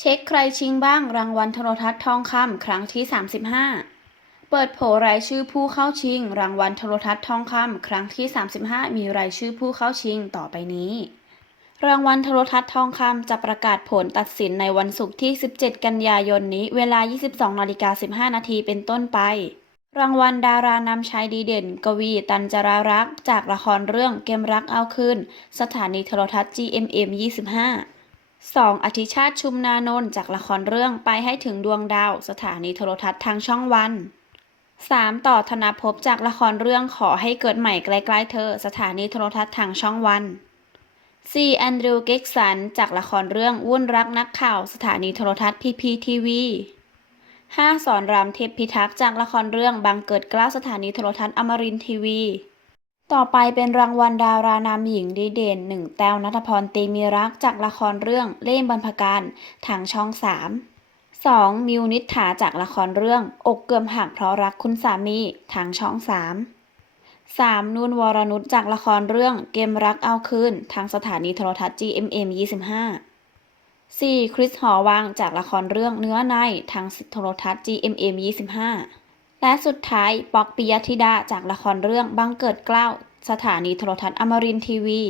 เช็คใครชิงบ้างรางวัลโทรทัศน์ทองคำครั้งที่ 35 เปิดโผรายชื่อผู้เข้าชิง รางวัลโทรทัศน์ทองคำครั้งที่ 35 มีรายชื่อผู้เข้าชิงต่อไปนี้ รางวัลโทรทัศน์ทองคำจะประกาศผลตัดสินในวันศุกร์ที่ 17 กันยายนนี้ เวลา 22นาฬิกา15 นาทีเป็นต้นไป รางวัลดารานำชายดีเด่น กวี ตันจรารักษ์จากละครเรื่องเกมรักเอาคืน สถานีโทรทัศน์ GMM 25 2. อธิชาติชุมนานนท์จากละครเรื่องไปให้ถึงดวงดาว สถานีโทรทัศน์ทางช่องวัน 3. ต่อธนภพจากละครเรื่องขอให้เกิดใหม่ใกล้ๆเธอ สถานีโทรทัศน์ทางช่องวัน 4. แอนดรูว์เก็กสันจากละครเรื่องวุ่นรักนักข่าว สถานีโทรทัศน์พีพีทีวี 5. สอนรามเทพพิทักษ์จากละครเรื่องบางเกิดกล้าสถานีโทรทัศน์อมรินทร์ทีวี ต่อไปเป็นรางวัลดารานำหญิงดีเด่นหนึ่งแต้วนัทพรตีมีรักจากละครเรื่องเล่มบรรพการทางช่อง3 2. มิวนิษฐาจากละครเรื่อง อกเกือมหักเพราะรักคุณสามีทางช่อง3 3. นุ่นวรนุชจากละครเรื่องเกมรักเอาคืน ทางสถานีโทรทัศน์ GMM 25 4. คริสหอวังจากละครเรื่องเนื้อในทางโทรทัศน์ GMM 25 และสุดท้ายป๊อกปิยธิดาจากละครเรื่องบังเกิดเกล้า สถานีโทรทัศน์อมรินทร์ทีวี